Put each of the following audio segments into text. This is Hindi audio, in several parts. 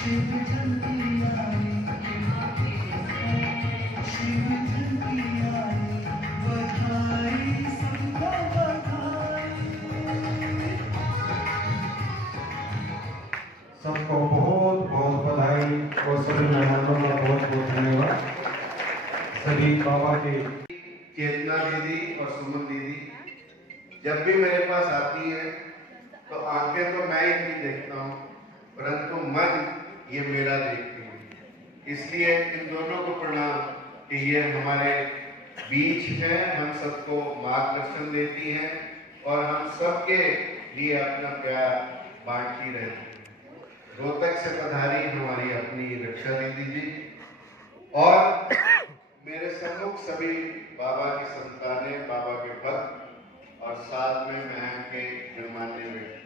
सबको बहुत बहुत बधाई और सभी मेहमानों का बहुत बहुत धन्यवाद। सभी बाबा के चेतना दीदी और सुमन दीदी जब भी मेरे पास आती है तो आंखें तो मैं इनकी देखता हूँ, परंतु मन ये मेरा देखती है। इसलिए इन दोनों को प्रणाम कि ये हमारे बीच है, हम सबको मार्गदर्शन देती हैं और हम सबके लिए अपना प्यार बांटती रहती है। रोहतक से पधारी हमारी अपनी रक्षा दीदी जी और मेरे सम्मुख सभी बाबा की संतानें, बाबा के भक्त और साथ में महम के गणमान्य व्यक्ति।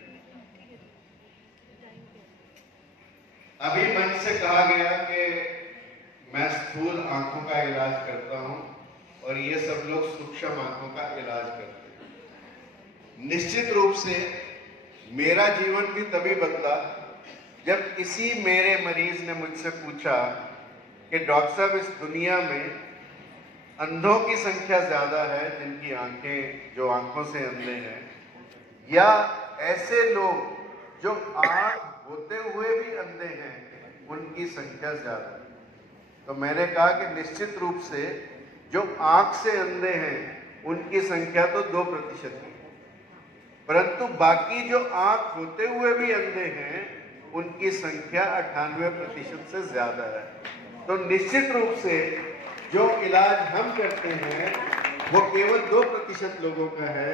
अभी मंच से कहा गया कि मैं स्थूल आंखों का इलाज करता हूं और ये सब लोग सूक्ष्म आंखों का इलाज करते हैं। निश्चित रूप से मेरा जीवन भी तभी बदला जब किसी मेरे मरीज ने मुझसे पूछा कि डॉक्टर साहब इस दुनिया में अंधों की संख्या ज्यादा है जिनकी आंखें, जो आंखों से अंधे हैं, या ऐसे लोग जो आंख होते हुए भी अंधे हैं उनकी संख्या ज्यादा है। तो मैंने कहा कि निश्चित रूप से जो आंख से अंधे हैं उनकी संख्या तो 2% है, परंतु बाकी जो आंख होते हुए भी अंधे हैं उनकी संख्या 98% से ज्यादा है। तो निश्चित रूप से जो इलाज हम करते हैं वो केवल 2% लोगों का है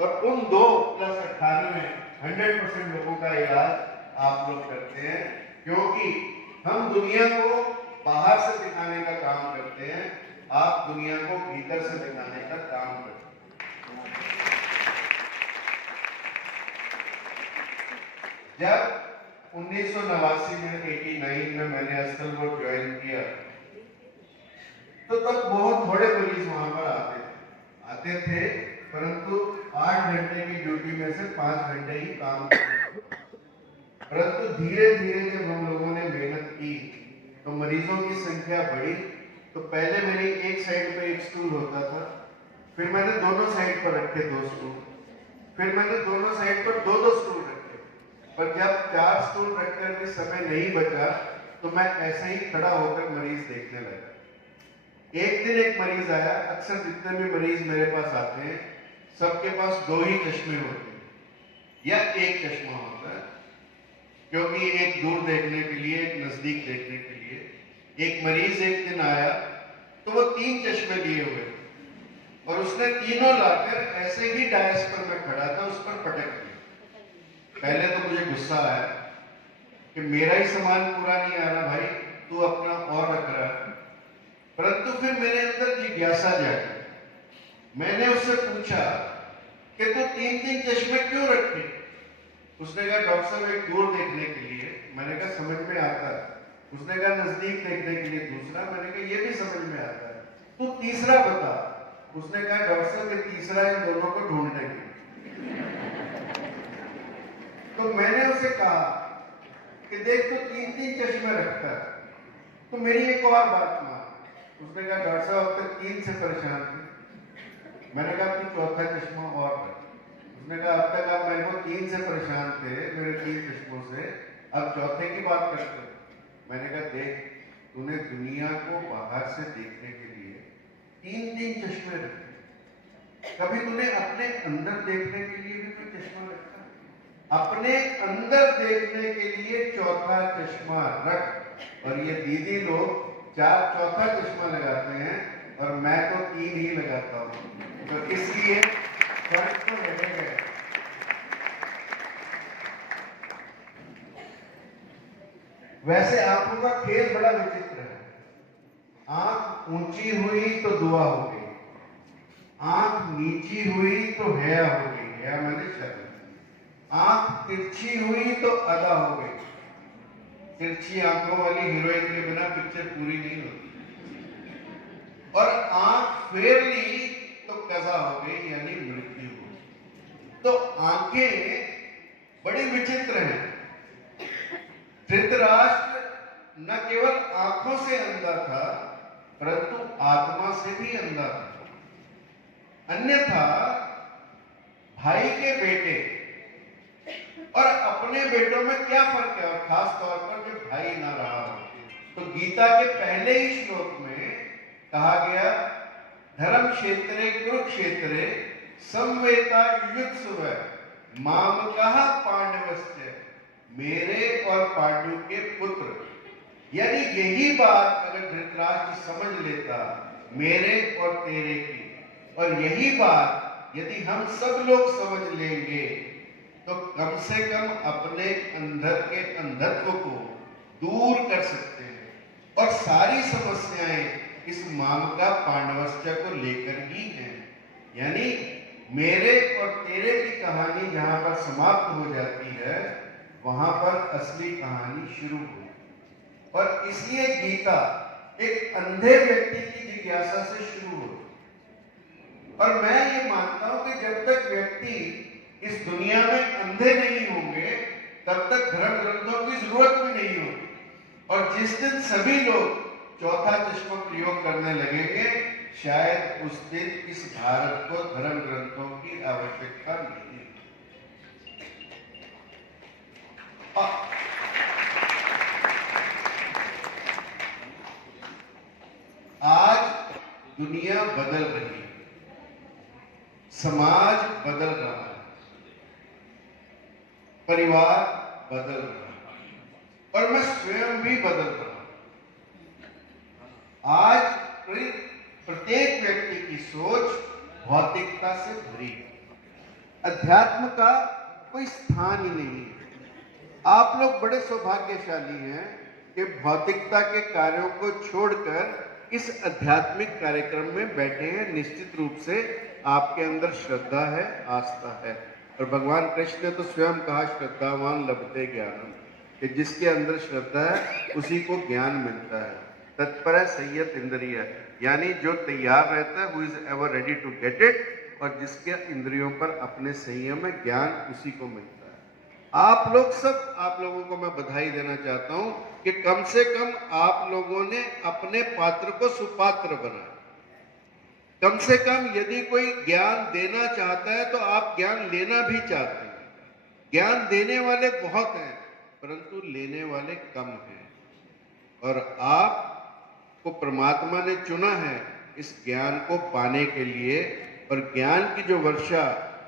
और उन 2 + 98 100% लोगों का इलाज आप लोग करते हैं, क्योंकि हम दुनिया को बाहर से दिखाने का काम करते हैं, आप दुनिया को भीतर से दिखाने का काम करते हैं। जब 1989 में मैंने अस्कलकोट ज्वाइन किया तो तब बहुत थोड़े मरीज वहां पर आते थे, परंतु 8 घंटे की ड्यूटी में से 5 घंटे ही काम करते थे। परंतु धीरे धीरे जब हम लोगों ने मेहनत की तो मरीजों की संख्या बढ़ी। तो पहले मेरी एक साइड पे एक स्टूल होता था, फिर मैंने दोनों साइड पर रखे 2 स्टूल, फिर मैंने दोनों साइड पर 2-2 स्टूल रखे। पर जब 4 स्टूल रखकर भी समय नहीं बचा तो मैं ऐसे ही खड़ा होकर मरीज देखने लगा। एक दिन एक मरीज आया, अक्सर जितने भी मरीज मेरे पास आते हैं सबके पास 2 ही चश्मे होते हैं या एक चश्मा होता है, क्योंकि एक दूर देखने के लिए, एक नजदीक देखने के लिए। एक मरीज एक दिन आया तो वो 3 चश्मे लिए हुए और उसने तीनों लाकर ऐसे ही डायस पर मैं खड़ा था उस पर पटक दिया। पहले तो मुझे गुस्सा आया कि मेरा ही सामान पूरा नहीं आ रहा भाई, तू अपना और रख रहा है। परंतु फिर मेरे अंदर जिज्ञासा जागी। मैंने उससे पूछा कि तू 3-3 चश्मे क्यों रखे? उसने कहा डॉक्टर साहब एक दूर देखने के लिए। मैंने कहा समझ में आता है। उसने कहा नजदीक देखने के लिए दूसरा। मैंने कहा ये भी समझ में आता है, तू तीसरा बता। उसने कहा डॉक्टर साहब ये तीसरा इन दोनों को ढूंढने के लिए। तो मैंने उसे कहा कि देख तू 3-3 चश्मे रखता है, तो मेरी एक और बात मान। उसने कहा डॉक्टर साहब अब तक 3 से परेशान थे। मैंने कहा तू चौथा चश्मा और रख। उसने कहा अब तक आप मेरे को 3 से परेशान थे, मेरे 3 चश्मों से, अब चौथे की बात करते हो। मैंने कहा देख तूने दुनिया को बाहर से देखने के लिए 3-3 चश्मे रखे, कभी तूने अपने अंदर देखने के लिए भी कोई चश्मा रखा? अपने अंदर देखने के लिए चौथा चश्मा रख। और ये दीदी लोग चौथा चश्मा लगाते हैं और मैं तो 3 ही लगाता हूं, तो इसलिए फर्क तो रहेगा। वैसे आंखों का खेल बड़ा विचित्र है। आंख ऊंची हुई तो दुआ हो गई, आंख नीची हुई तो हया हो गई, हया मैंने शर्म। आंख तिरछी हुई तो अदा हो गई। तिरछी आंखों वाली हीरोइन के बिना पिक्चर पूरी नहीं होती। और आंख फेर ली तो कजा हो गई, यानी मृत्यु हो गई। तो आंखें बड़ी विचित्र हैं। धृतराष्ट्र न केवल आंखों से अंधा था, परंतु आत्मा से भी अंधा था। अन्यथा भाई के बेटे और अपने बेटों में क्या फर्क है, और खास तौर पर जो भाई ना रहा हो। तो गीता के पहले ही श्लोक में कहा गया, धर्म क्षेत्रे कुरुक्षेत्रे संवेता युयुत्सुव मामकः पांडवस्य, मेरे और पांडु के पुत्र। यानी यही बात अगर धृतराष्ट्र समझ लेता मेरे और तेरे की, और यही बात यदि हम सब लोग समझ लेंगे, तो कम से कम अपने अंदर के अंधत्व को दूर कर सकते हैं। और सारी समस्याएं इस मामका पांडवस्य को लेकर ही हैं। यानी मेरे और तेरे की कहानी जहां पर समाप्त हो जाती है, वहां पर असली कहानी शुरू हुई। और इसलिए गीता एक अंधे व्यक्ति की जिज्ञासा से शुरू हुई। और मैं ये मानता हूं कि जब तक व्यक्ति इस दुनिया में अंधे नहीं होंगे, तब तक धर्म ग्रंथों की जरूरत भी नहीं होगी। और जिस दिन सभी लोग चौथा चश्मा प्रयोग करने लगेंगे, शायद उस दिन इस भारत को धर्म ग्रंथों की आवश्यकता नहीं है। आज दुनिया बदल रही है, समाज बदल रहा है, परिवार बदल रहा है, और मैं स्वयं भी बदल रहा हूं। आज प्रत्येक व्यक्ति की सोच भौतिकता से भरी है। अध्यात्म का कोई स्थान ही नहीं है। आप लोग बड़े सौभाग्यशाली हैं कि भौतिकता के कार्यों को छोड़कर इस आध्यात्मिक कार्यक्रम में बैठे हैं। निश्चित रूप से आपके अंदर श्रद्धा है, आस्था है। और भगवान कृष्ण ने तो स्वयं कहा, श्रद्धावान लभते ज्ञानम, कि जिसके अंदर श्रद्धा है उसी को ज्ञान मिलता है। तत्पर संयत इंद्रिय, यानी जो तैयार रहता है, who is ever ready to get it, और जिसके इंद्रियों पर अपने संयम में ज्ञान, उसी को मिलता है। आप लोगों को मैं बधाई देना चाहता हूं कि कम से कम आप लोगों ने अपने पात्र को सुपात्र बनाया। कम से कम यदि कोई ज्ञान देना चाहता है तो आप ज्ञान लेना भी चाहते हैं। ज्ञान देने वाले बहुत हैं, परंतु लेने वाले कम हैं। और आपको परमात्मा ने चुना है इस ज्ञान को पाने के लिए। और ज्ञान की जो वर्षा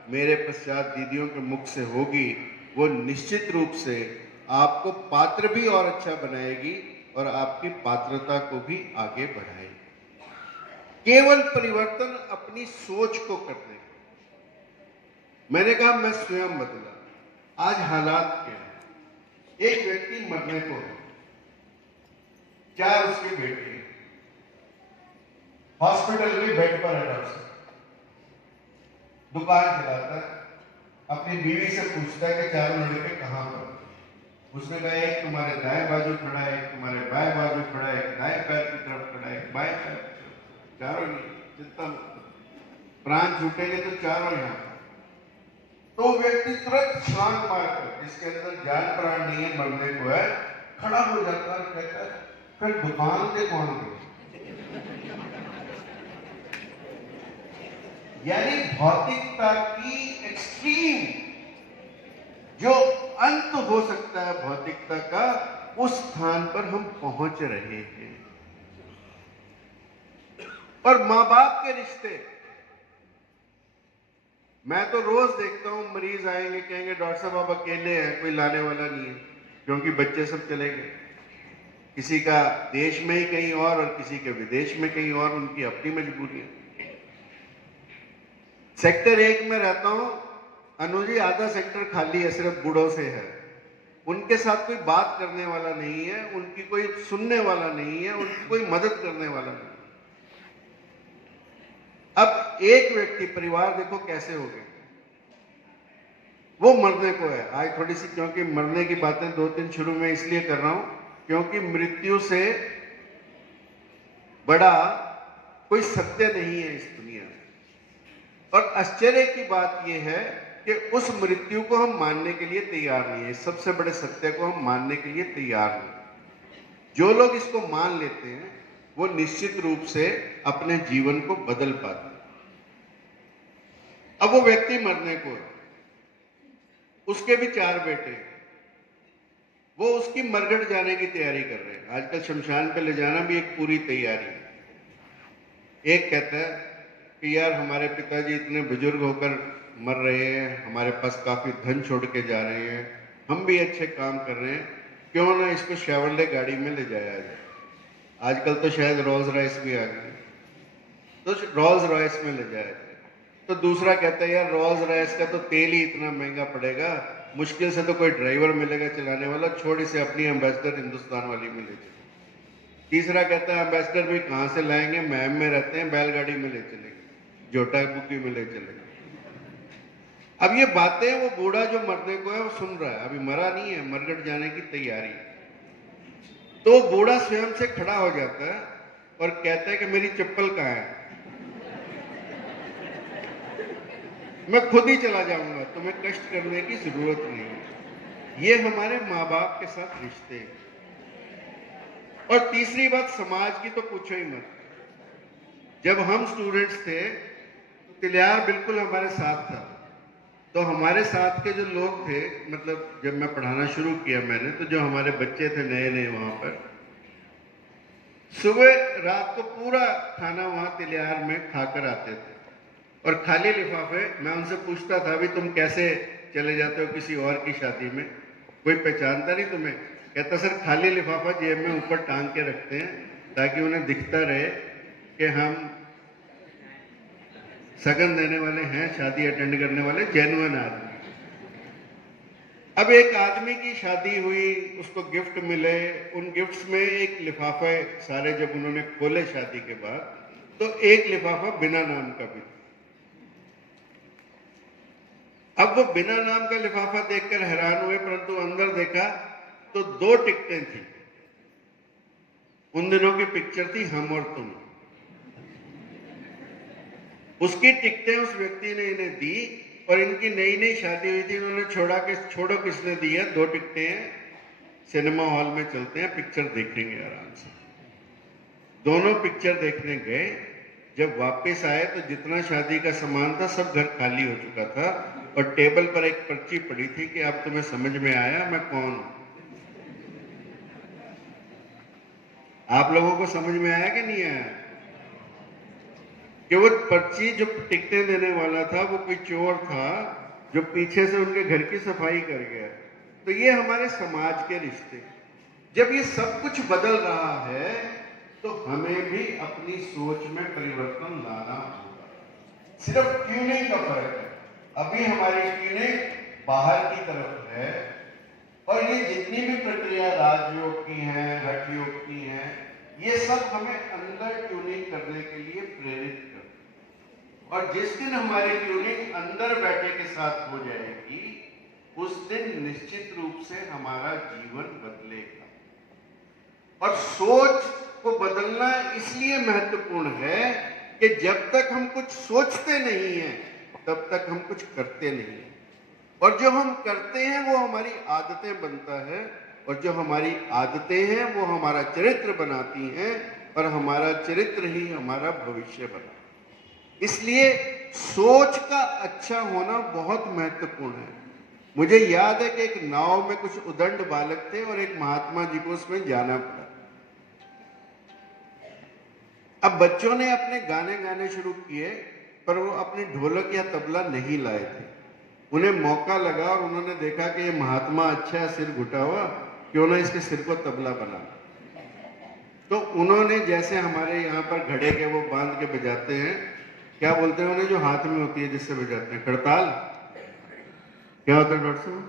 मेरे पश्चात दीदियों के मुख से होगी, वो निश्चित रूप से आपको पात्र भी और अच्छा बनाएगी और आपकी पात्रता को भी आगे बढ़ाएगी। केवल परिवर्तन अपनी सोच को करने का। मैंने कहा मैं स्वयं बदला। आज हालात क्या है? एक व्यक्ति मरने को है, 4 उसके बेटे हैं, हॉस्पिटल में बेड पर है, डॉक्टर दुकान चलाता है, अपनी बीवी से पूछता है कि 4 लड़के कहां पर? उसने कहा एक तुम्हारे दाएं बाजू खड़ा है, एक तुम्हारे बाएं बाजू खड़ा है, एक दाएं पैर की तरफ खड़ा है, एक बाएं पैर की तरफ, चारों नहीं। जितना प्राण छूटेंगे तो चारों यहां। तो व्यक्ति तुरंत छलांग मारकर, जिसके अंदर जान प्राण नहीं है, मरने को है, खड़ा हो जाता है, कहता है फिर दुकान से कौन गए? यानी भौतिकता की एक्सट्रीम जो अंत हो सकता है भौतिकता का, उस स्थान पर हम पहुंच रहे हैं। और मां बाप के रिश्ते, मैं तो रोज देखता हूं मरीज आएंगे, कहेंगे डॉक्टर साहब आप अकेले हैं, कोई लाने वाला नहीं है, क्योंकि बच्चे सब चले गए। किसी का देश में ही कहीं और किसी के विदेश में कहीं और, उनकी अपनी मजबूरियां। सेक्टर 1 में रहता हूं, अनुजी आधा सेक्टर खाली है, सिर्फ बूढ़ों से है। उनके साथ कोई बात करने वाला नहीं है, उनकी कोई सुनने वाला नहीं है, उनकी कोई मदद करने वाला नहीं। अब एक व्यक्ति, परिवार देखो कैसे हो गए, वो मरने को है। आज थोड़ी सी, क्योंकि मरने की बातें 2-3 शुरू में इसलिए कर रहा हूं क्योंकि मृत्यु से बड़ा कोई सत्य नहीं है इस दुनिया में। और आश्चर्य की बात यह है कि उस मृत्यु को हम मानने के लिए तैयार नहीं है, सबसे बड़े सत्य को हम मानने के लिए तैयार नहीं। जो लोग इसको मान लेते हैं वो निश्चित रूप से अपने जीवन को बदल पाते हैं। अब वो व्यक्ति मरने को है, उसके भी 4 बेटे हैं, वो उसकी मरघट जाने की तैयारी कर रहे हैं। आजकल शमशान पे ले जाना भी एक पूरी तैयारी है। एक कहता है कि यार हमारे पिताजी इतने बुजुर्ग होकर मर रहे हैं, हमारे पास काफी धन छोड़ के जा रहे हैं, हम भी अच्छे काम कर रहे हैं, क्यों ना इसको शेवरले गाड़ी में ले जाया जाए। आजकल तो शायद रोल्स रॉयस भी आ गई, तो रोल्स रॉयस में ले जाया जाए। तो दूसरा कहता है यार रोल्स रॉयस का तो तेल ही इतना महंगा पड़ेगा, मुश्किल से तो कोई ड्राइवर मिलेगा चलाने वाला, छोड़ इसे अपनी एम्बेसडर हिंदुस्तान वाली में ले चले। तीसरा कहता है एम्बेसडर भी कहाँ से लाएंगे, महम में रहते हैं, बैलगाड़ी में ले चलेंगे, जोटा बुकी में ले चलेंगे। अब ये बातें वो बूढ़ा जो मरने को है वो सुन रहा है, अभी मरा नहीं है, मरघट जाने की तैयारी। तो बूढ़ा स्वयं से खड़ा हो जाता है और कहता है कि मेरी चप्पल कहाँ है, मैं खुद ही चला जाऊंगा, तुम्हें कष्ट करने की जरूरत नहीं है। ये हमारे माँ बाप के साथ रिश्ते हैं। और तीसरी बात समाज की तो पूछो ही मत। जब हम स्टूडेंट्स थे तो तिलियार बिल्कुल हमारे साथ था। तो हमारे साथ के जो लोग थे, मतलब जब मैं पढ़ाना शुरू किया मैंने, तो जो हमारे बच्चे थे नए नए वहां पर, सुबह रात को पूरा खाना वहां तिलियार में खाकर आते थे। और खाली लिफाफे, मैं उनसे पूछता था भी तुम कैसे चले जाते हो किसी और की शादी में, कोई पहचानता नहीं तुम्हें? कहता सर खाली लिफाफा जेब में ऊपर टांग के रखते हैं ताकि उन्हें दिखता रहे कि हम सगन देने वाले हैं, शादी अटेंड करने वाले जेन्युइन आदमी। अब एक आदमी की शादी हुई, उसको गिफ्ट मिले, उन गिफ्ट्स में एक लिफाफे सारे जब उन्होंने खोले शादी के बाद, तो एक लिफाफा बिना नाम का भी था। अब वो बिना नाम का लिफाफा देखकर हैरान हुए, परंतु अंदर देखा तो 2 टिकटें थी। उन दिनों की पिक्चर थी हम और तुम। उसकी टिकटें उस व्यक्ति ने इन्हें दी और इनकी नई नई शादी हुई थी। इन्होंने छोड़ो किसने दी है, 2 टिकटें हैं, सिनेमा हॉल में चलते हैं, पिक्चर देखेंगे आराम से। दोनों पिक्चर देखने गए। जब वापस आए तो जितना शादी का सामान था सब घर खाली हो चुका था और टेबल पर एक पर्ची पड़ी थी कि अब तुम्हें समझ में आया मैं कौन हूं। आप लोगों को समझ में आया कि नहीं आया कि वो पर्ची जो टिकटें देने वाला था वो कोई चोर था जो पीछे से उनके घर की सफाई कर गया। तो ये हमारे समाज के रिश्ते। जब ये सब कुछ बदल रहा है तो हमें भी अपनी सोच में परिवर्तन लाना होगा। सिर्फ ट्यूनिंग का फर्क है। अभी हमारी ट्यूनिंग बाहर की तरफ है और ये जितनी भी प्रक्रिया राजयोग की है, हठ योग की है, ये सब हमें अंदर ट्यूनिंग करने के लिए प्रेरित कर। और जिस दिन हमारी ट्यूनिंग अंदर बैठे के साथ हो जाएगी उस दिन निश्चित रूप से हमारा जीवन बदलेगा। और सोच को बदलना इसलिए महत्वपूर्ण है कि जब तक हम कुछ सोचते नहीं हैं तब तक हम कुछ करते नहीं हैं। और जो हम करते हैं वो हमारी आदतें बनता है और जो हमारी आदतें हैं वो हमारा चरित्र बनाती हैं और हमारा चरित्र ही हमारा भविष्य बनाता। इसलिए सोच का अच्छा होना बहुत महत्वपूर्ण है। मुझे याद है कि एक नाव में कुछ उदंड बालक थे और एक महात्मा जी को उसमें जाना पड़ा। अब बच्चों ने अपने गाने गाने शुरू किए पर वो अपनी ढोलक या तबला नहीं लाए थे। उन्हें मौका लगा और उन्होंने देखा कि ये महात्मा अच्छा है, सिर घुटा हुआ, क्यों ना इसके सिर को तबला बना। तो उन्होंने जैसे हमारे यहाँ पर घड़े के वो बांध के बजाते हैं, क्या बोलते हैं उन्हें जो हाथ में होती है जिससे बजाते हैं, खड़ताल क्या होता है डॉक्टर साहब?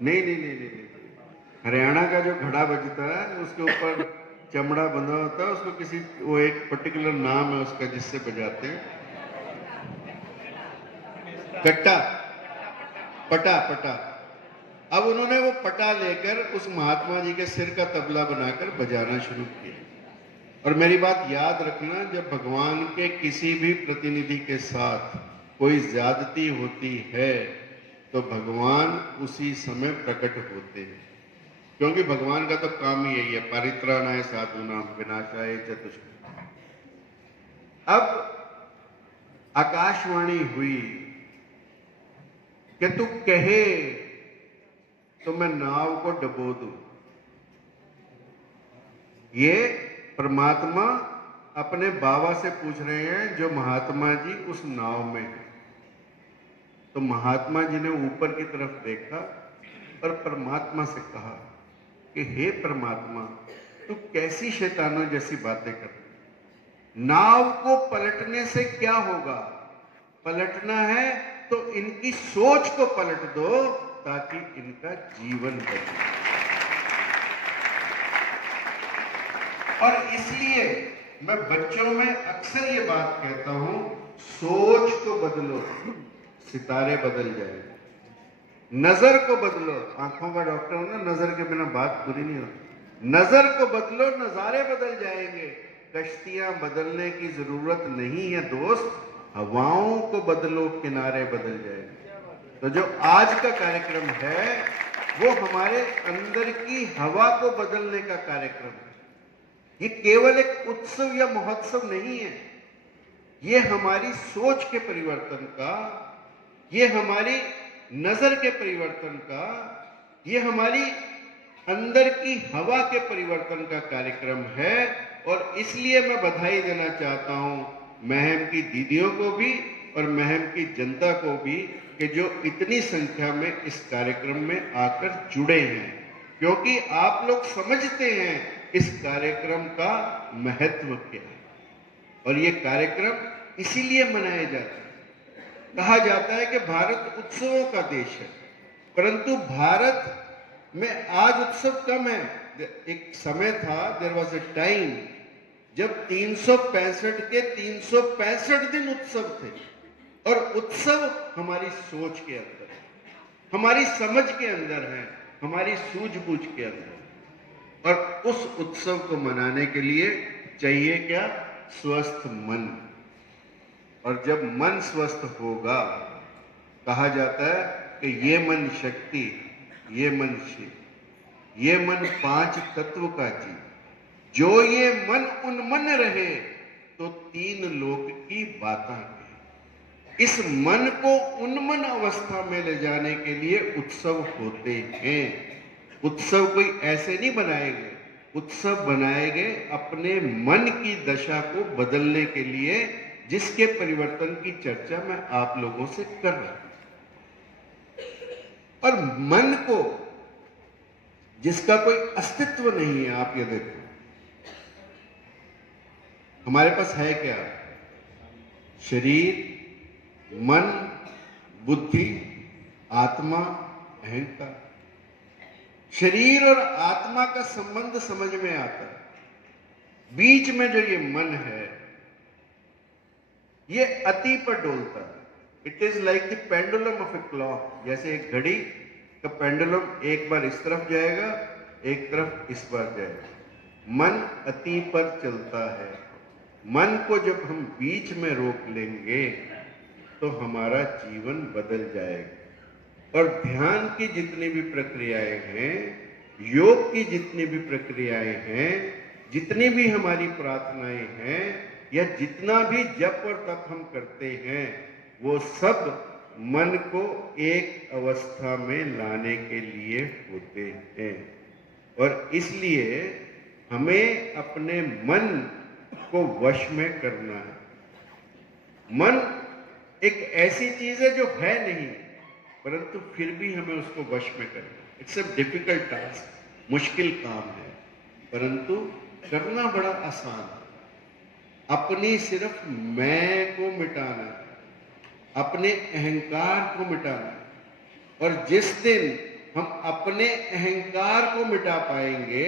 नहीं नहीं नहीं नहीं नहीं, हरियाणा का जो घड़ा बजता है उसके ऊपर चमड़ा बंधा होता है, उसको किसी वो एक पर्टिकुलर नाम है उसका जिससे बजाते हैं, कट्टा, पटा पटा। अब उन्होंने वो पटा लेकर उस महात्मा जी के सिर का तबला बनाकर बजाना शुरू किया। और मेरी बात याद रखना, जब भगवान के किसी भी प्रतिनिधि के साथ कोई ज्यादती होती है तो भगवान उसी समय प्रकट होते हैं। क्योंकि भगवान का तो काम ही यही है, परित्राणाय साधूनां विनाशाय च दुष्कृताम्। अब आकाशवाणी हुई कि तू कहे तो मैं नाव को डुबो दूं। ये परमात्मा अपने बाबा से पूछ रहे हैं, जो महात्मा जी उस नाव में है। तो महात्मा जी ने ऊपर की तरफ देखा और परमात्मा से कहा कि हे परमात्मा, तू कैसी शैतानों जैसी बातें कर रही है? नाव को पलटने से क्या होगा? पलटना है तो इनकी सोच को पलट दो ताकि इनका जीवन बदले। और इसलिए मैं बच्चों में अक्सर ये बात कहता हूं, सोच को बदलो, सितारे बदल जाएंगे। नजर को बदलो, आंखों का डॉक्टर हूं ना, नजर के बिना बात पूरी नहीं होती। नजर को बदलो, नजारे बदल जाएंगे। कश्तियां बदलने की जरूरत नहीं है दोस्त, हवाओं को बदलो, किनारे बदल जाएंगे। तो जो आज का कार्यक्रम है वो हमारे अंदर की हवा को बदलने का कार्यक्रम है। ये केवल एक उत्सव या महोत्सव नहीं है, ये हमारी सोच के परिवर्तन का, ये हमारी नजर के परिवर्तन का, ये हमारी अंदर की हवा के परिवर्तन का कार्यक्रम है। और इसलिए मैं बधाई देना चाहता हूं महम की दीदियों को भी और महम की जनता को भी कि जो इतनी संख्या में इस कार्यक्रम में आकर जुड़े हैं, क्योंकि आप लोग समझते हैं इस कार्यक्रम का महत्व क्या है। और ये कार्यक्रम इसीलिए मनाए जाते हैं। कहा जाता है कि भारत उत्सवों का देश है, परंतु भारत में आज उत्सव कम है। एक समय था, देयर वाज अ टाइम, जब 365 के 365 दिन उत्सव थे। और उत्सव हमारी सोच के अंदर है, हमारी समझ के अंदर है, हमारी सूझबूझ के अंदर है। और उस उत्सव को मनाने के लिए चाहिए क्या? स्वस्थ मन। और जब मन स्वस्थ होगा, कहा जाता है कि ये मन शक्ति, ये मन शिव, ये मन 5 तत्व का जीव, जो ये मन उन्मन रहे तो 3 लोक की बातें कहे। इस मन को उन्मन अवस्था में ले जाने के लिए उत्सव होते हैं। उत्सव कोई ऐसे नहीं बनाए गए, उत्सव बनाए गए अपने मन की दशा को बदलने के लिए, जिसके परिवर्तन की चर्चा मैं आप लोगों से कर रहा हूं। और मन को, जिसका कोई अस्तित्व नहीं है, आप ये देखो हमारे पास है क्या? शरीर, मन, बुद्धि, आत्मा, अहंकार। शरीर और आत्मा का संबंध समझ में आता है। बीच में जो ये मन है, ये अति पर डोलता है। It is like the pendulum of a clock. जैसे एक घड़ी का पेंडुलम एक बार इस तरफ जाएगा, एक तरफ इस बार जाएगा। मन अति पर चलता है। मन को जब हम बीच में रोक लेंगे तो हमारा जीवन बदल जाएगा। और ध्यान की जितनी भी प्रक्रियाएं हैं, योग की जितनी भी प्रक्रियाएं हैं, जितनी भी हमारी प्रार्थनाएं हैं, या जितना भी जप और तप हम करते हैं, वो सब मन को एक अवस्था में लाने के लिए होते हैं। और इसलिए हमें अपने मन को वश में करना है। मन एक ऐसी चीज है जो है नहीं, परंतु फिर भी हमें उसको वश में करना है। इट्स अ डिफिकल्ट टास्क, मुश्किल काम है, परंतु करना बड़ा आसान है। अपनी सिर्फ मैं को मिटाना है, अपने अहंकार को मिटाना है। और जिस दिन हम अपने अहंकार को मिटा पाएंगे,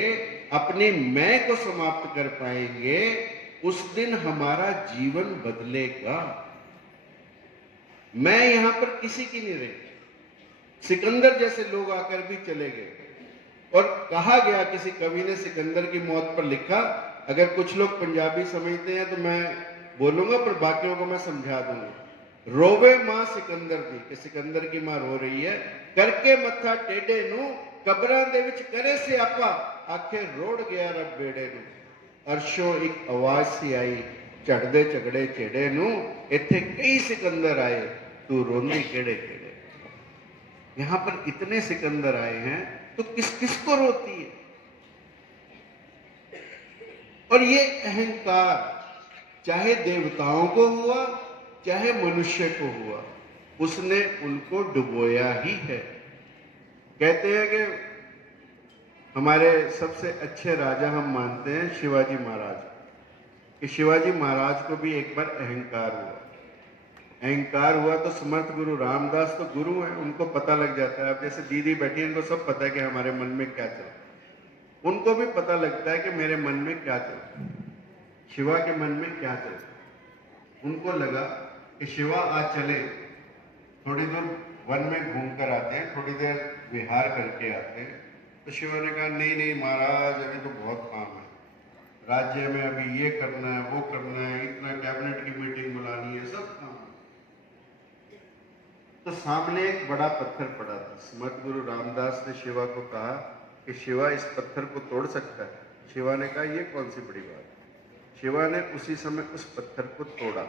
अपने मैं को समाप्त कर पाएंगे, उस दिन हमारा जीवन बदलेगा। मैं यहां पर किसी की नहीं रही। सिकंदर जैसे लोग आकर भी चले गए। और कहा गया, किसी कवि ने सिकंदर की मौत पर लिखा, अगर कुछ लोग पंजाबी समझते हैं तो मैं बोलूंगा, पर बाकियों को मैं समझा दूंगा। रोवे मां सिकंदर दी, कि सिकंदर की मां रो रही है, करके मत्था टेढ़े नू ਕਬਰਾਂ ਦੇ ਵਿੱਚ ਕਰੇ ਸਿਆਪਾ, ਆਖੇ ਰੋੜ ਗਿਆ ਰੱਬ ਬੇੜੇ ਨੂੰ। ਅਰਸ਼ੋਂ ਇੱਕ ਆਵਾਜ਼ ਸੀ ਆਈ, ਝੜਦੇ ਝਗੜੇ ਝੇੜੇ ਨੂੰ, ਇੱਥੇ ਕਈ सिकंदर आए, तू रोंदी केड़े केड़े। यहां पर इतने सिकंदर आए हैं तो किस किस को रोती है। और ये अहंकार चाहे देवताओं को हुआ चाहे मनुष्य को हुआ, उसने उनको डुबोया ही है। कहते हैं कि हमारे सबसे अच्छे राजा हम मानते हैं शिवाजी महाराज, कि शिवाजी महाराज को भी एक बार अहंकार हुआ। अहंकार हुआ तो समर्थ गुरु रामदास तो गुरु हैं, उनको पता लग जाता है। अब जैसे दीदी बैठी है, इनको सब पता है कि हमारे मन में क्या चल रहा है। उनको भी पता लगता है कि मेरे मन में क्या चल रहा है, शिवा के मन में क्या चल रहा है। उनको लगा कि शिवा आज चले, थोड़ी दूर वन में घूम कर आते हैं, थोड़ी देर विहार करके आते हैं। तो शिवा ने कहा नहीं नहीं महाराज, अभी तो बहुत काम है, राज्य में अभी ये करना है वो करना है, इतना कैबिनेट की मीटिंग बुलानी है, सब काम। तो सामने एक बड़ा पत्थर पड़ा था। समर्थ गुरु रामदास ने शिवा को कहा कि शिवा इस पत्थर को तोड़ सकता है। शिवा ने कहा ये कौन सी बड़ी बात है। शिवा ने उसी समय उस पत्थर को तोड़ा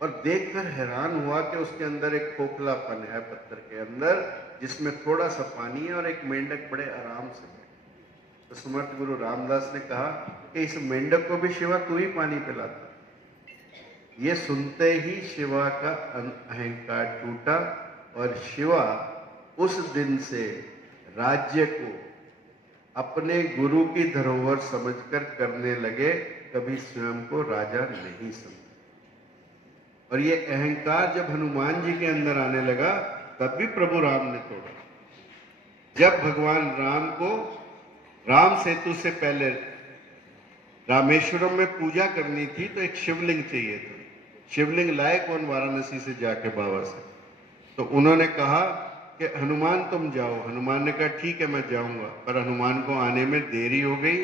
और देखकर हैरान हुआ कि उसके अंदर एक खोखलापन है पत्थर के अंदर, जिसमें थोड़ा सा पानी है और एक मेंढक बड़े आराम से। तो समर्थ गुरु रामदास ने कहा कि इस मेंढक को भी शिवा तू ही पानी पिलाता। ये सुनते ही शिवा का अहंकार टूटा और शिवा उस दिन से राज्य को अपने गुरु की धरोहर समझकर करने लगे, कभी स्वयं को राजा नहीं समझा। और ये अहंकार जब हनुमान जी के अंदर आने लगा तब भी प्रभु राम ने तोड़ा। जब भगवान राम को राम सेतु से पहले रामेश्वरम में पूजा करनी थी तो एक शिवलिंग चाहिए था। शिवलिंग लाए कौन? वाराणसी से जाके बाबा से। तो उन्होंने कहा कि हनुमान तुम जाओ। हनुमान ने कहा ठीक है मैं जाऊंगा, पर हनुमान को आने में देरी हो गई,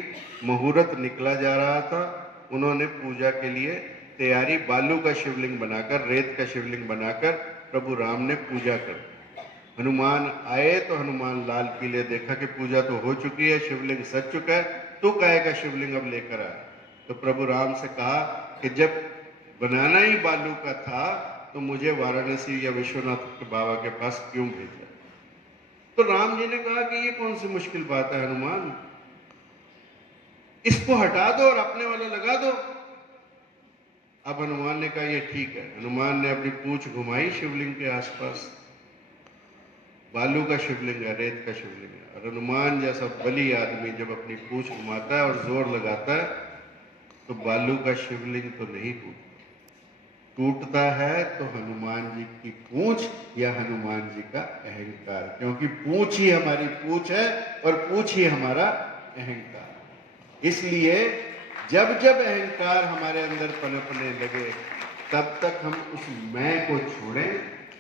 मुहूर्त निकला जा रहा था। उन्होंने पूजा के लिए तैयारी, बालू का शिवलिंग बनाकर, रेत का शिवलिंग बनाकर प्रभु राम ने पूजा कर। हनुमान आए तो हनुमान लाल किले देखा कि पूजा तो हो चुकी है, शिवलिंग सज चुका है, तू काहे का शिवलिंग अब लेकर आया। तो प्रभु राम से कहा कि जब बनाना ही बालू का था तो मुझे वाराणसी या विश्वनाथ के बाबा के पास क्यों भेजा। तो राम जी ने कहा कि ये कौन सी मुश्किल बात है हनुमान, इसको हटा दो और अपने वाला लगा दो। अब हनुमान ने कहा ये ठीक है। हनुमान ने अपनी पूंछ घुमाई शिवलिंग के आसपास, बालू का शिवलिंग है, रेत का शिवलिंग है। और हनुमान जैसा बली आदमी जब अपनी पूंछ घुमाता है और जोर लगाता है तो बालू का शिवलिंग तो नहीं टूटता है तो हनुमान जी की पूंछ या हनुमान जी का अहंकार, क्योंकि पूंछ ही हमारी पूंछ है और पूंछ ही हमारा अहंकार। इसलिए जब जब अहंकार हमारे अंदर पनपने लगे तब तक हम उस मैं को छोड़ें,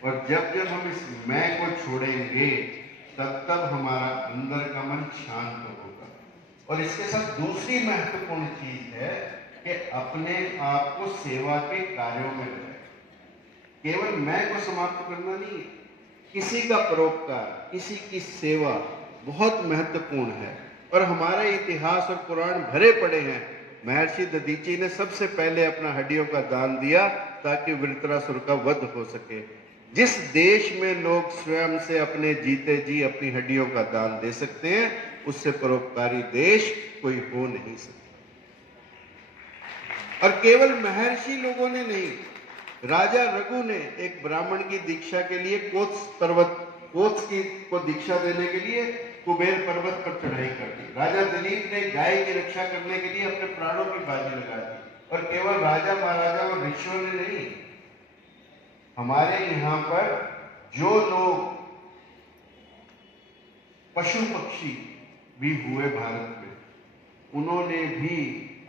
और जब जब हम इस मैं को छोड़ेंगे तब तब हमारा अंदर का मन शांत होगा। और इसके साथ दूसरी महत्वपूर्ण चीज है कि अपने आप को सेवा के कार्यों में लगाएं। केवल मैं को समाप्त करना नहीं, किसी का परोपकार, किसी की सेवा बहुत महत्वपूर्ण है। और हमारे इतिहास और पुराण भरे पड़े हैं। महर्षि दधीची ने सबसे पहले अपना हड्डियों का दान दिया ताकि वृत्रासुर का वध हो सके। जिस देश में लोग स्वयं से अपने जीते जी अपनी हड्डियों का दान दे सकते हैं, उससे परोपकारी देश कोई हो नहीं सकता। और केवल महर्षि लोगों ने नहीं, राजा रघु ने एक ब्राह्मण की दीक्षा के लिए कोत्स को दीक्षा देने के लिए कुबेर पर्वत पर चढ़ाई कर दी। राजा दिलीप ने गाय की रक्षा करने के लिए अपने प्राणों की बाजी लगा दी। और केवल राजा महाराजा और ऋषियों ने नहीं, हमारे यहाँ पर जो लोग पशु पक्षी भी हुए भारत में, उन्होंने भी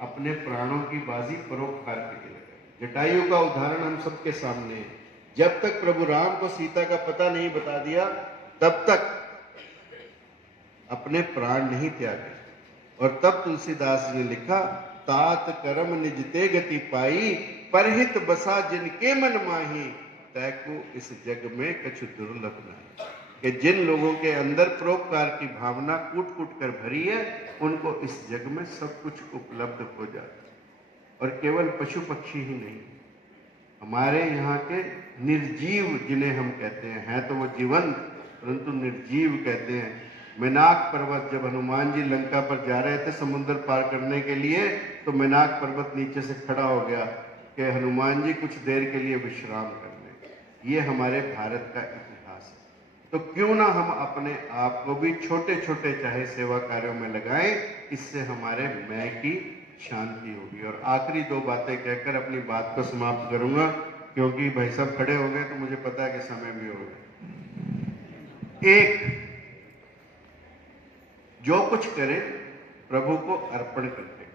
अपने प्राणों की बाजी परोपकार के लिए लगाई। जटायु का उदाहरण हम सबके सामने है। जब तक प्रभु राम को सीता का पता नहीं बता दिया तब तक अपने प्राण नहीं त्यागे। और तब तुलसीदास ने लिखा, तात कर्म निज ते गति पाई, परहित बसा जिनके मन माही, तैको इस जग में कछु दुर्लभ नहीं। कि जिन लोगों के अंदर परोपकार की भावना कूट कूट कर भरी है, उनको इस जग में सब कुछ उपलब्ध हो जाता है। और केवल पशु पक्षी ही नहीं, हमारे यहाँ के निर्जीव जिन्हें हम कहते हैं तो वो जीवंत परंतु निर्जीव कहते हैं। मेनाक पर्वत, जब हनुमान जी लंका पर जा रहे थे समुद्र पार करने के लिए, तो मेनाक पर्वत नीचे से खड़ा हो गया कि हनुमान जी कुछ देर के लिए विश्राम कर लें। ये हमारे भारत का इतिहास है। तो क्यों ना हम अपने आप को भी छोटे छोटे चाहे सेवा कार्यों में लगाएं, इससे हमारे मैं की शांति होगी। और आखिरी दो बातें कहकर अपनी बात को समाप्त करूंगा, क्योंकि भाई साहब खड़े हो गए तो मुझे पता है कि समय भी हो गया। एक, जो कुछ करें प्रभु को अर्पण करके,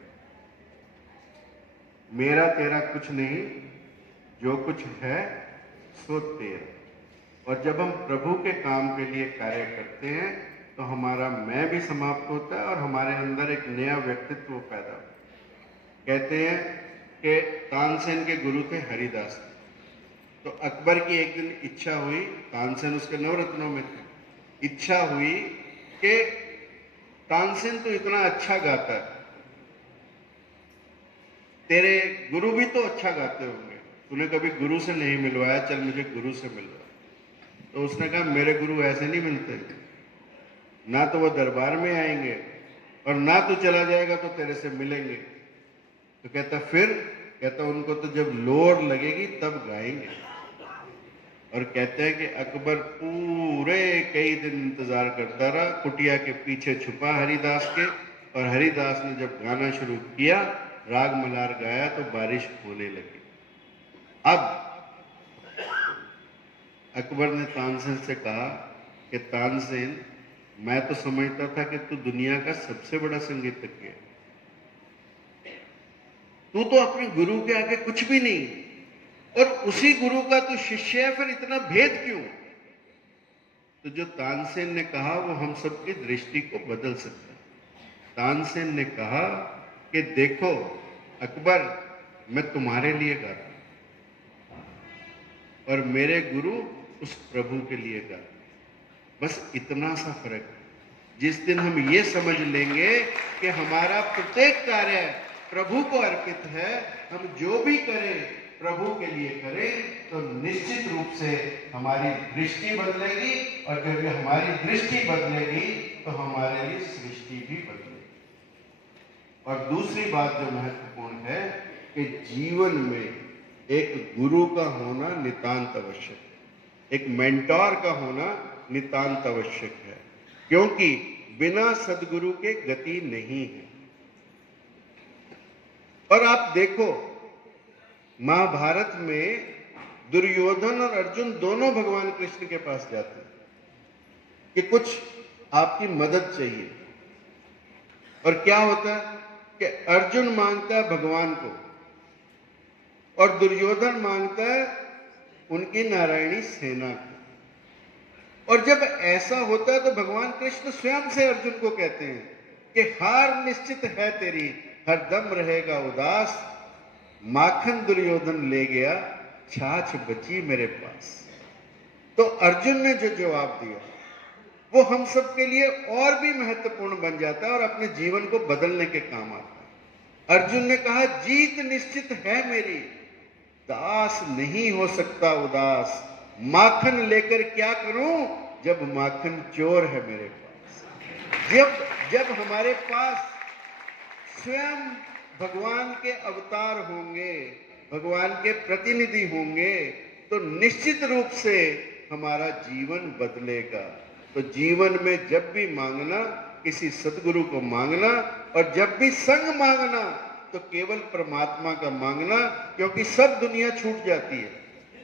मेरा तेरा कुछ नहीं, जो कुछ है सो तेरा। और जब हम प्रभु के काम के लिए कार्य करते हैं तो हमारा मैं भी समाप्त होता है और हमारे अंदर एक नया व्यक्तित्व पैदा होता है। कहते हैं कि तानसेन के गुरु थे हरिदास। तो अकबर की एक दिन इच्छा हुई, तानसेन उसके नवरत्नों में थे, इच्छा हुई कि तानसेन तो इतना अच्छा गाता है, तेरे गुरु भी तो अच्छा गाते होंगे, तूने कभी गुरु से नहीं मिलवाया, चल मुझे गुरु से मिलवा। तो उसने कहा मेरे गुरु ऐसे नहीं मिलते, ना तो वो दरबार में आएंगे और ना तू चला जाएगा तो तेरे से मिलेंगे। तो कहता फिर, कहता उनको तो जब लोर लगेगी तब गाएंगे। और कहते हैं कि अकबर पूरे कई दिन इंतजार करता रहा, कुटिया के पीछे छुपा हरिदास के, और हरिदास ने जब गाना शुरू किया, राग मल्हार गाया तो बारिश होने लगी। अब अकबर ने तानसेन से कहा कि तानसेन, मैं तो समझता था कि तू दुनिया का सबसे बड़ा संगीतज्ञ है, तू तो अपने गुरु के आगे कुछ भी नहीं, और उसी गुरु का तू शिष्य है, फिर इतना भेद क्यों? तो जो तानसेन ने कहा वो हम सबकी दृष्टि को बदल सकता है। तानसेन ने कहा कि देखो अकबर, मैं तुम्हारे लिए गाता हूं और मेरे गुरु उस प्रभु के लिए गाते, बस इतना सा फर्क है। जिस दिन हम ये समझ लेंगे कि हमारा प्रत्येक कार्य प्रभु को अर्पित है, हम जो भी करें प्रभु के लिए करें, तो निश्चित रूप से हमारी दृष्टि बदलेगी, और जब ये हमारी दृष्टि बदलेगी तो हमारे लिए सृष्टि भी बदलेगी। और दूसरी बात जो महत्वपूर्ण है कि जीवन में एक गुरु का होना नितांत आवश्यक है, एक मेंटोर का होना नितांत आवश्यक है, क्योंकि बिना सदगुरु के गति नहीं है। और आप देखो महाभारत में दुर्योधन और अर्जुन दोनों भगवान कृष्ण के पास जाते हैं कि कुछ आपकी मदद चाहिए, और क्या होता है कि अर्जुन मांगता है भगवान को और दुर्योधन मांगता है उनकी नारायणी सेना को। और जब ऐसा होता है तो भगवान कृष्ण स्वयं से अर्जुन को कहते हैं कि हार निश्चित है तेरी, हरदम रहेगा उदास, माखन दुर्योधन ले गया, छाछ बची मेरे पास। तो अर्जुन ने जो जवाब दिया वो हम सब के लिए और भी महत्वपूर्ण बन जाता है और अपने जीवन को बदलने के काम आता है। अर्जुन ने कहा जीत निश्चित है मेरी, दास नहीं हो सकता उदास, माखन लेकर क्या करूं जब माखन चोर है मेरे पास। जब हमारे पास स्वयं भगवान के अवतार होंगे, भगवान के प्रतिनिधि होंगे, तो निश्चित रूप से हमारा जीवन बदलेगा। तो जीवन में जब भी मांगना किसी सदगुरु को मांगना, और जब भी संग मांगना तो केवल परमात्मा का मांगना, क्योंकि सब दुनिया छूट जाती है,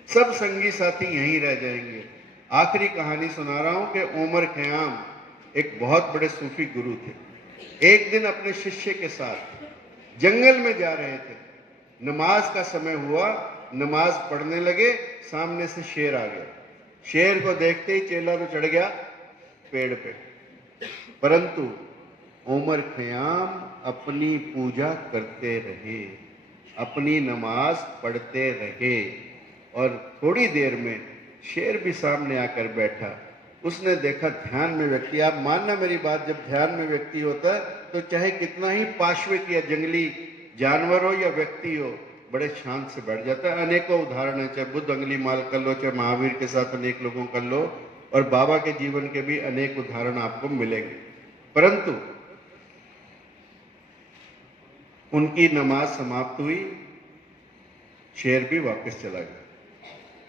सब संगी साथी यहीं रह जाएंगे। आखिरी कहानी सुना रहा हूं कि उमर खयाम एक बहुत बड़े सूफी गुरु थे। एक दिन अपने शिष्य के साथ जंगल में जा रहे थे, नमाज का समय हुआ, नमाज पढ़ने लगे, सामने से शेर आ गया। शेर को देखते ही चेला तो चढ़ गया पेड़ पे, परंतु उमर खयाम अपनी पूजा करते रहे, अपनी नमाज पढ़ते रहे, और थोड़ी देर में शेर भी सामने आकर बैठा। उसने देखा ध्यान में व्यक्ति, आप मानना मेरी बात, जब ध्यान में व्यक्ति होता है तो चाहे कितना ही पाश्विक या जंगली जानवर हो या व्यक्ति हो, बड़े शांत से बैठ जाता है। अनेकों उदाहरण है, चाहे बुद्ध अंगुली माल कर लो, चाहे महावीर के साथ अनेक लोगों कर लो, और बाबा के जीवन के भी अनेक उदाहरण आपको मिलेंगे। परंतु उनकी नमाज समाप्त हुई, शेर भी वापस चला गया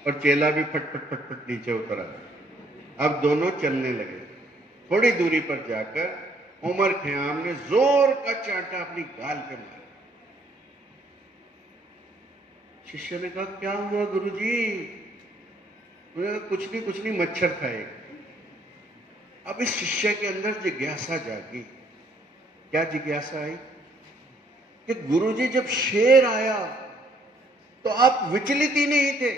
और चेला भी फट फट फट फट नीचे उतर आया। अब दोनों चलने लगे। थोड़ी दूरी पर जाकर उमर खयाम ने जोर का चांटा अपनी गाल पे मारा। शिष्य ने कहा, क्या हुआ गुरुजी? कुछ नहीं, मच्छर खाएगा। अब इस शिष्य के अंदर जिज्ञासा जागी। क्या जिज्ञासा आई? कि गुरुजी जब शेर आया तो आप विचलित ही नहीं थे,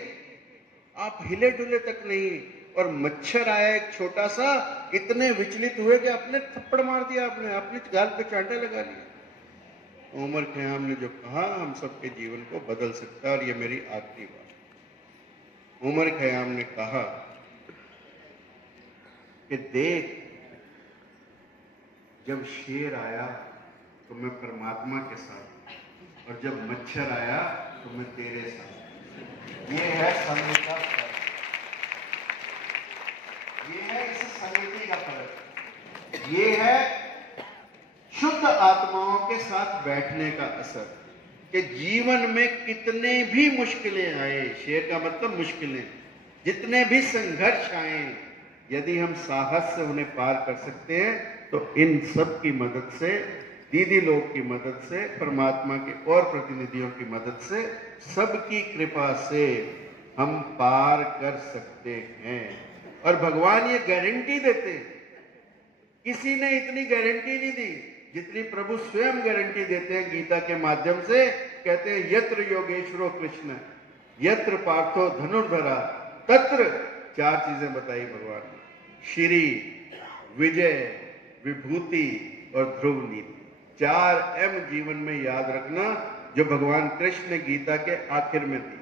आप हिले डुले तक नहीं, और मच्छर आया एक छोटा सा, इतने विचलित हुए कि आपने थप्पड़ मार दिया, आपने अपनी गाल पे चांटा लगा लिया। उमर खयाम ने जो कहा हम सबके जीवन को बदल सकता है, और ये मेरी आखिरी बात। उमर खयाम ने कहा कि देख, जब शेर आया तो मैं परमात्मा के साथ, और जब मच्छर आया तो मैं तेरे साथ। ये है समय का फर्क, ये है इस समिति का फर्क, ये है शुद्ध आत्माओं के साथ बैठने का असर। कि जीवन में कितने भी मुश्किलें आए, शेर का मतलब मुश्किलें, जितने भी संघर्ष आए, यदि हम साहस से उन्हें पार कर सकते हैं तो इन सब की मदद से, दीदी लोग की मदद से, परमात्मा के और प्रतिनिधियों की मदद से, सबकी कृपा से हम पार कर सकते हैं। और भगवान ये गारंटी देते हैं। किसी ने इतनी गारंटी नहीं दी जितनी प्रभु स्वयं गारंटी देते हैं गीता के माध्यम से। कहते हैं, यत्र योगेश्वरो कृष्ण यत्र पार्थो धनुर्धरा तत्र, चार चीजें बताई भगवान ने, श्री, विजय, विभूति और ध्रुव नीति। 4 एम जीवन में याद रखना, जो भगवान कृष्ण ने गीता के आखिर में दी।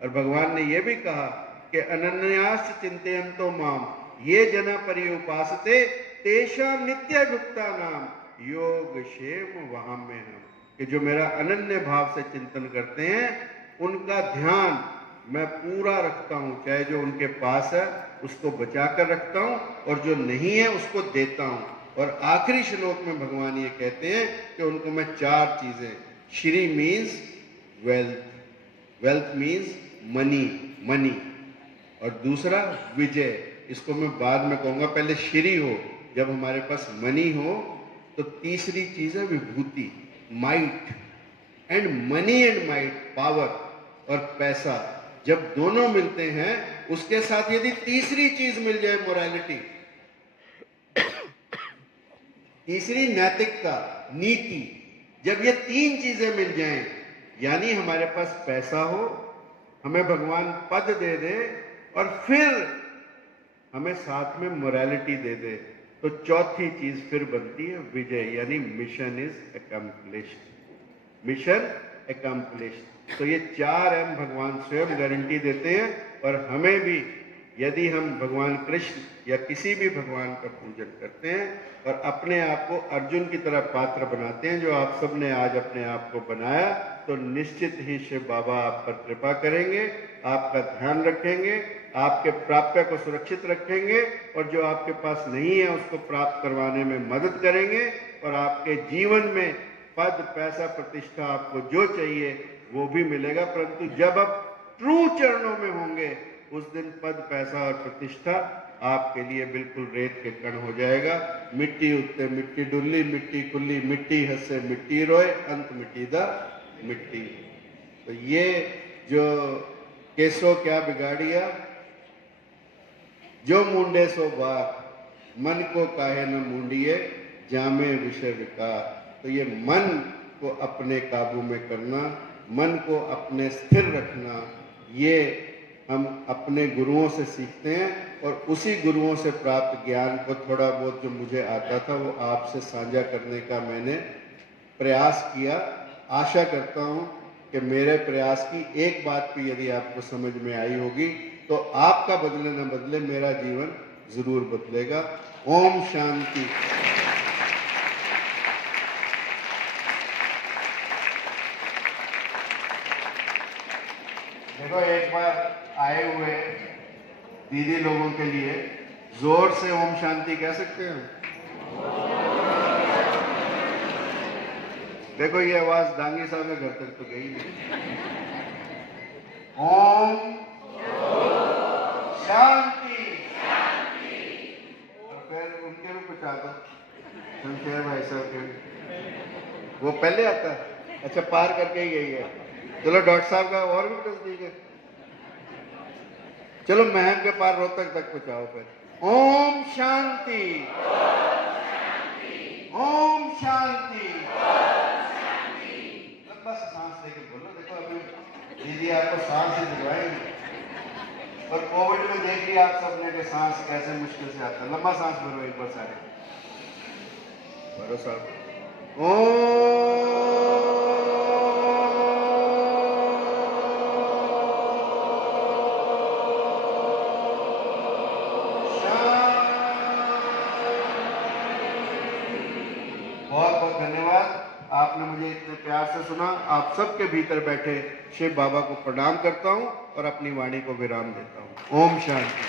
और भगवान ने यह भी कहा कि अनन्यास चिंतयन्तो माम ये जना पर्युपासते तेषां नित्ययुक्ता नाम योग क्षेम वहां में हम। कि जो मेरा अनन्य भाव से चिंतन करते हैं उनका ध्यान मैं पूरा रखता हूं, चाहे जो उनके पास है उसको बचा कर रखता हूं और जो नहीं है उसको देता हूं। और आखिरी श्लोक में भगवान ये कहते हैं कि उनको मैं 4 चीजें, Shri means wealth, wealth means money, और दूसरा विजय, इसको मैं बाद में कहूंगा, पहले श्री हो, जब हमारे पास मनी हो, तो तीसरी चीज है विभूति, might, and money and might, power और पैसा, जब दोनों मिलते हैं, उसके साथ यदि तीसरी चीज मिल जाए, मोरालिटी, तीसरी नैतिकता, नीति, जब ये 3 चीजें मिल जाएं, यानी हमारे पास पैसा हो, हमें भगवान पद दे दे, और फिर हमें साथ में मोरालिटी दे दे, तो चौथी चीज फिर बनती है विजय, यानी mission is accomplished, mission accomplished. तो ये 4 एम भगवान स्वयं गारंटी देते हैं। और हमें भी, यदि हम भगवान कृष्ण या किसी भी भगवान का पूजन करते हैं और अपने आप को अर्जुन की तरह पात्र बनाते हैं, जो आप सब ने आज अपने आप को बनाया, तो निश्चित ही शिव बाबा आप पर कृपा करेंगे, आपका ध्यान रखेंगे, आपके प्राप्य को सुरक्षित रखेंगे, और जो आपके पास नहीं है उसको प्राप्त करवाने में मदद करेंगे, और आपके जीवन में पद, पैसा, प्रतिष्ठा, आपको जो चाहिए वो भी मिलेगा। परंतु जब आप ट्रू चरणों में होंगे, उस दिन पद, पैसा और प्रतिष्ठा आपके लिए बिल्कुल रेत के कण हो जाएगा। मिट्टी उत्ते मिट्टी डुल्ली, मिट्टी खुली, मिट्टी हंसे मिट्टी रोए, अंत मिट्टी दा मिट्टी। तो ये जो केसो क्या बिगाड़िया, जो मुंडे सो बात, मन को काहे न मुंडिए, जामे विषय विकार। तो ये मन को अपने काबू में करना, मन को अपने स्थिर रखना, ये हम अपने गुरुओं से सीखते हैं, और उसी गुरुओं से प्राप्त ज्ञान को थोड़ा बहुत जो मुझे आता था वो आपसे साझा करने का मैंने प्रयास किया। आशा करता हूँ कि मेरे प्रयास की एक बात भी यदि आपको समझ में आई होगी, तो आपका बदले न बदले, मेरा जीवन जरूर बदलेगा। ओम शांति। देखो, एक बार आए हुए दीदी लोगों के लिए जोर से ओम शांति कह सकते हैं? देखो, ये आवाज डांगी साहब के घर तक तो गई नहीं। ओम शांति। और फिर उनके भी कुछ आता शमशेर भाई साहब के, वो पहले आता है। अच्छा, पार करके ही गई है। चलो, डॉक्टर साहब का और भी नजदीक है। चलो, महम के पार रोहतक तक पहुंचाओ फिर। ओम शांति। ओम शांति। लंबा सा सांस लेके बोलो। देखो, अभी दीदी आपको सांस ही दिलवाएंगे। और कोविड में देख लिया आप सबने कि सांस कैसे मुश्किल से आता है। लंबा सांस भरो एक बार सारे, भरो साहब। ओम बहुत बहुत धन्यवाद। आपने मुझे इतने प्यार से सुना। आप सबके भीतर बैठे शिव बाबा को प्रणाम करता हूं और अपनी वाणी को विराम देता हूं। ओम शांति।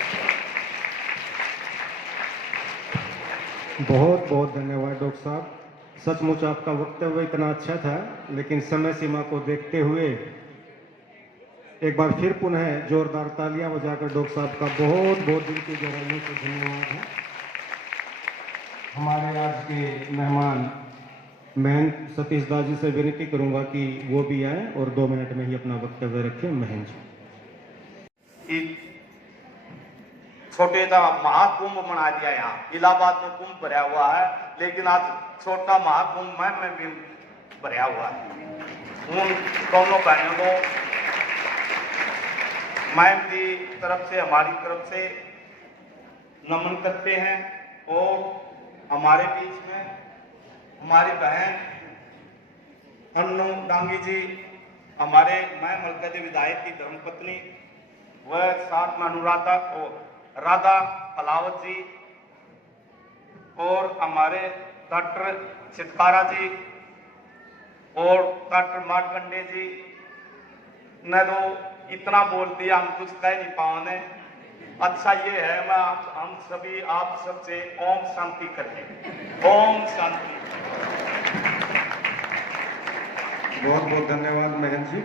बहुत बहुत धन्यवाद डॉक्टर साहब। सचमुच आपका वक्तव्य इतना अच्छा था, लेकिन समय सीमा को देखते हुए एक बार फिर पुनः जोरदार तालियां बजाकर डॉक्टर साहब का बहुत बहुत दिल की गहराइयों से धन्यवाद है। हमारे आज के मेहमान महन सतीश दास जी से विनती करूंगा कि वो भी आए और 2 मिनट में ही अपना वक्तव्य रखें। महन जी। छोटे सा महाकुंभ बना दिया। यहाँ इलाहाबाद में कुंभ भरा हुआ है, लेकिन आज छोटा महाकुंभ में भी भरा हुआ है। उन दोनों बहनों को मैम की तरफ से, हमारी तरफ से नमन करते हैं। और हमारे बीच में हमारी बहन अन्नू डांगी जी, हमारे मैं मलकज विधायक की धर्मपत्नी, वह साथ में अनुराधा को राधा पलावत जी, और हमारे डॉक्टर चितकारा जी और डॉक्टर मार्कंडे जी ने तो इतना बोल दिया, हम कुछ कह नहीं पाओगे। अच्छा ये है, मैं हम सभी आप सबसे ओम शांति करें। ओम शांति। बहुत बहुत धन्यवाद महन जी।